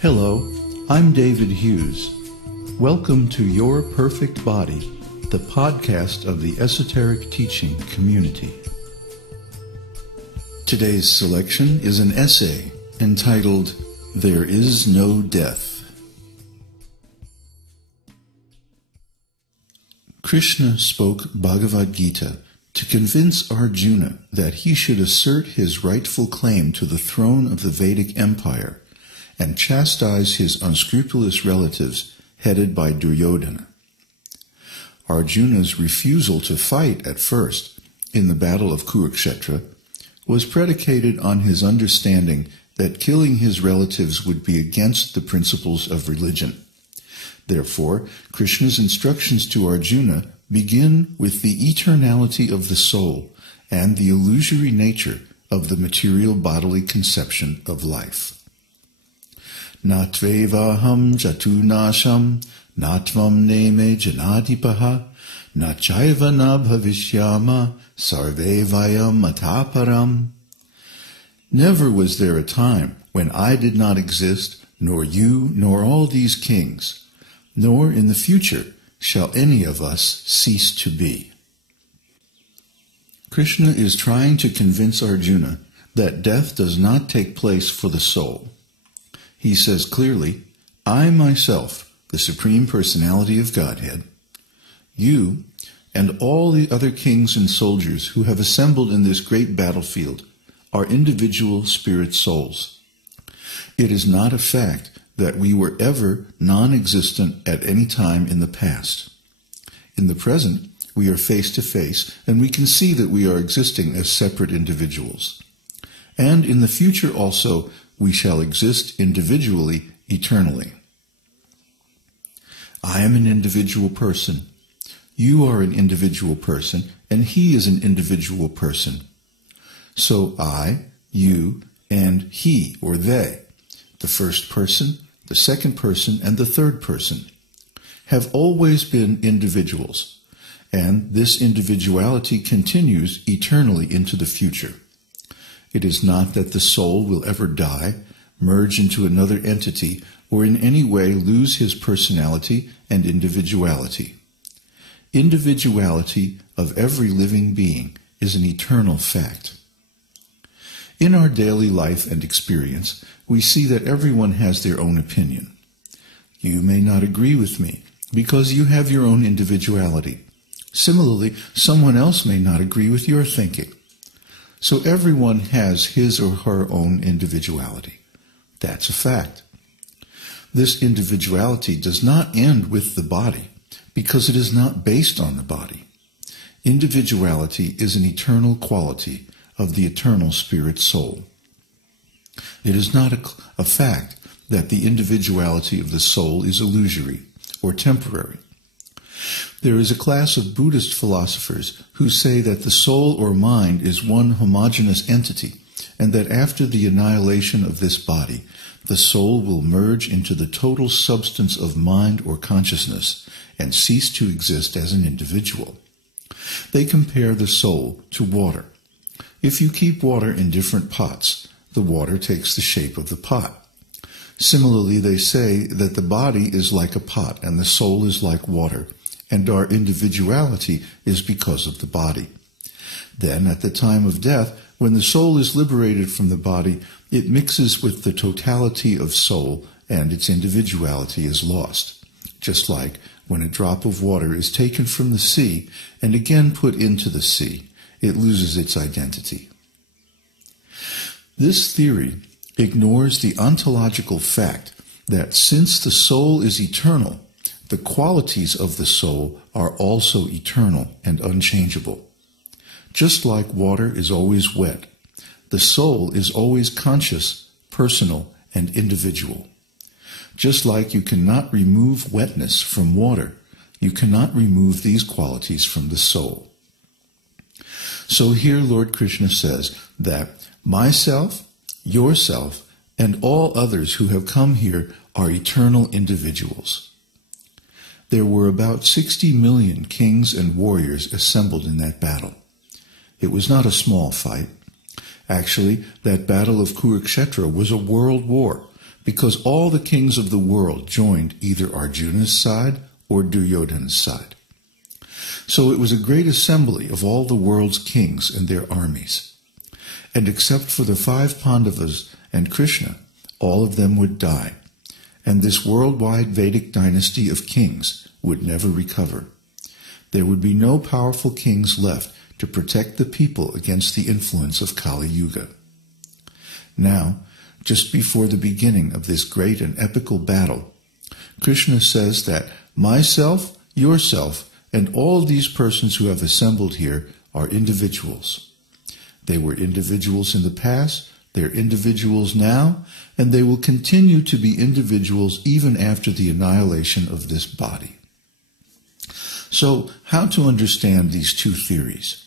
Hello, I'm David Hughes. Welcome to Your Perfect Body, the podcast of the Esoteric Teaching Community. Today's selection is an essay entitled, There is No Death. Kṛṣṇa spoke Bhagavad-gītā to convince Arjuna that he should assert his rightful claim to the throne of the Vedic Empire and chastise his unscrupulous relatives headed by Duryodhana. Arjuna's refusal to fight at first in the Battle of Kuruksetra was predicated on his understanding that killing his relatives would be against the principles of religion. Therefore, Kṛṣṇa's instructions to Arjuna begin with the eternality of the soul and the illusory nature of the material bodily conception of life. Natvevaham jatunasham, natvam neme janadipaha, nachaiva na bhavishyama, sarve vayam mataparam. Never was there a time when I did not exist, nor you, nor all these kings, nor in the future shall any of us cease to be. Kṛṣṇa is trying to convince Arjuna that death does not take place for the soul. He says clearly, I myself, the Supreme Personality of Godhead, you, and all the other kings and soldiers who have assembled in this great battlefield are individual spirit souls. It is not a fact that we were ever non-existent at any time in the past. In the present, we are face to face, and we can see that we are existing as separate individuals. And in the future also, we shall exist individually, eternally. I am an individual person. You are an individual person, and he is an individual person. So I, you, and he or they, the first person, the second person, and the third person, have always been individuals, and this individuality continues eternally into the future. It is not that the soul will ever die, merge into another entity, or in any way lose his personality and individuality. Individuality of every living being is an eternal fact. In our daily life and experience, we see that everyone has their own opinion. You may not agree with me because you have your own individuality. Similarly, someone else may not agree with your thinking. So everyone has his or her own individuality. That's a fact. This individuality does not end with the body because it is not based on the body. Individuality is an eternal quality of the eternal spirit soul. It is not a fact that the individuality of the soul is illusory or temporary. There is a class of Buddhist philosophers who say that the soul or mind is one homogeneous entity, and that after the annihilation of this body, the soul will merge into the total substance of mind or consciousness and cease to exist as an individual. They compare the soul to water. If you keep water in different pots, the water takes the shape of the pot. Similarly, they say that the body is like a pot and the soul is like water, and our individuality is because of the body. Then, at the time of death, when the soul is liberated from the body, it mixes with the totality of soul and its individuality is lost. Just like when a drop of water is taken from the sea and again put into the sea, it loses its identity. This theory ignores the ontological fact that since the soul is eternal, the qualities of the soul are also eternal and unchangeable. Just like water is always wet, the soul is always conscious, personal, and individual. Just like you cannot remove wetness from water, you cannot remove these qualities from the soul. So here Lord Kṛṣṇa says that myself, yourself, and all others who have come here are eternal individuals. There were about 60 million kings and warriors assembled in that battle. It was not a small fight. Actually, that Battle of Kuruksetra was a world war, because all the kings of the world joined either Arjuna's side or Duryodhana's side. So it was a great assembly of all the world's kings and their armies. And except for the 5 Pandavas and Kṛṣṇa, all of them would die, and this worldwide Vedic dynasty of kings would never recover. There would be no powerful kings left to protect the people against the influence of Kali Yuga. Now, just before the beginning of this great and epical battle, Kṛṣṇa says that myself, yourself, and all these persons who have assembled here are individuals. They were individuals in the past, they're individuals now, and they will continue to be individuals even after the annihilation of this body. So, how to understand these two theories?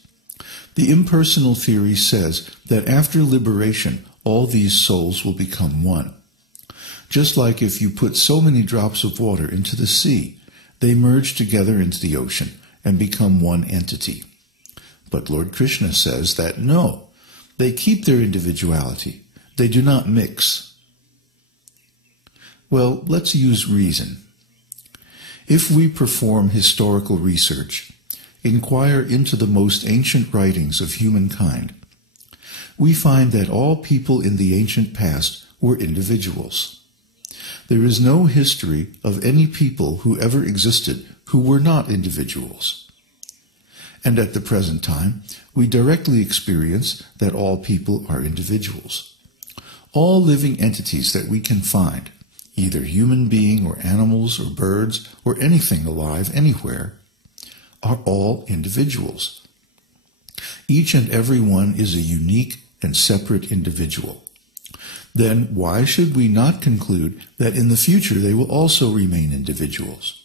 The impersonal theory says that after liberation, all these souls will become one. Just like if you put so many drops of water into the sea, they merge together into the ocean and become one entity. But Lord Kṛṣṇa says that no, they keep their individuality. They do not mix. Well, let's use reason. If we perform historical research, inquire into the most ancient writings of humankind, we find that all people in the ancient past were individuals. There is no history of any people who ever existed who were not individuals. And at the present time, we directly experience that all people are individuals. All living entities that we can find, either human being or animals or birds or anything alive anywhere, are all individuals. Each and every one is a unique and separate individual. Then why should we not conclude that in the future they will also remain individuals?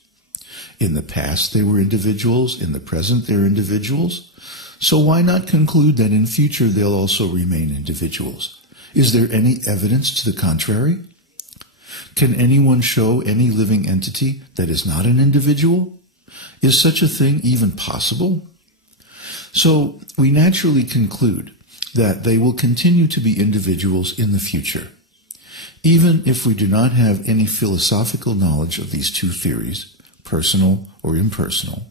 In the past they were individuals, in the present they're individuals. So why not conclude that in future they'll also remain individuals? Is there any evidence to the contrary? Can anyone show any living entity that is not an individual? Is such a thing even possible? So we naturally conclude that they will continue to be individuals in the future. Even if we do not have any philosophical knowledge of these two theories, personal or impersonal,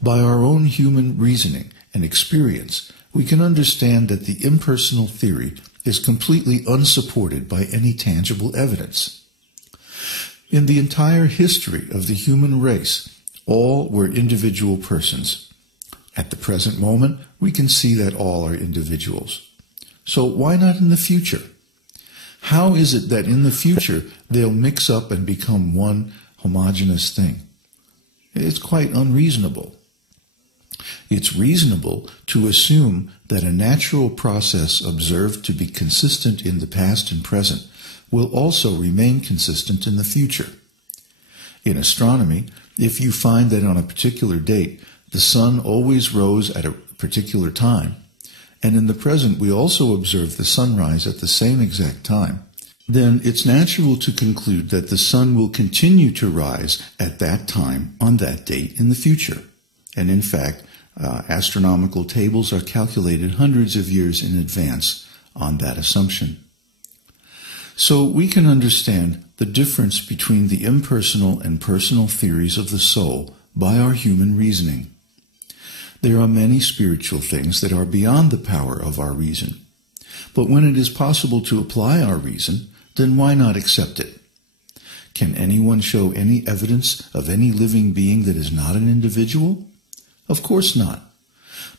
by our own human reasoning and experience, we can understand that the impersonal theory is completely unsupported by any tangible evidence. In the entire history of the human race, all were individual persons. At the present moment, we can see that all are individuals. So why not in the future? How is it that in the future they'll mix up and become one homogeneous thing? It's quite unreasonable. It's reasonable to assume that a natural process observed to be consistent in the past and present will also remain consistent in the future. In astronomy, if you find that on a particular date the sun always rose at a particular time, and in the present we also observe the sunrise at the same exact time, then it's natural to conclude that the sun will continue to rise at that time on that date in the future. And in fact, astronomical tables are calculated hundreds of years in advance on that assumption. So we can understand the difference between the impersonal and personal theories of the soul by our human reasoning. There are many spiritual things that are beyond the power of our reason. But when it is possible to apply our reason, then why not accept it? Can anyone show any evidence of any living being that is not an individual? Of course not.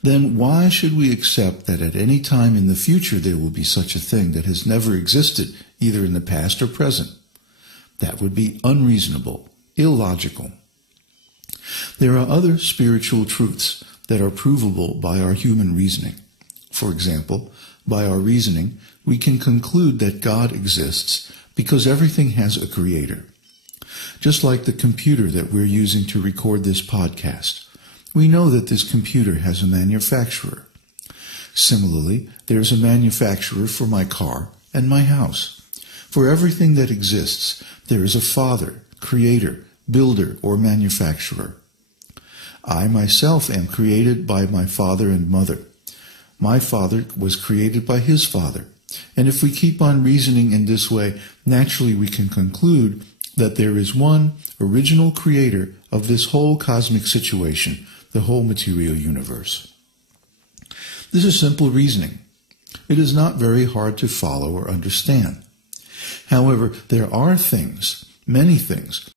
Then why should we accept that at any time in the future there will be such a thing that has never existed, either in the past or present? That would be unreasonable, illogical. There are other spiritual truths that are provable by our human reasoning. For example, by our reasoning, we can conclude that God exists because everything has a creator. Just like the computer that we're using to record this podcast, we know that this computer has a manufacturer. Similarly, there's a manufacturer for my car and my house. For everything that exists, there is a father, creator, builder, or manufacturer. I myself am created by my father and mother. My father was created by his father. And if we keep on reasoning in this way, naturally we can conclude that there is one original creator of this whole cosmic situation, the whole material universe. This is simple reasoning. It is not very hard to follow or understand. However, there are things, many things,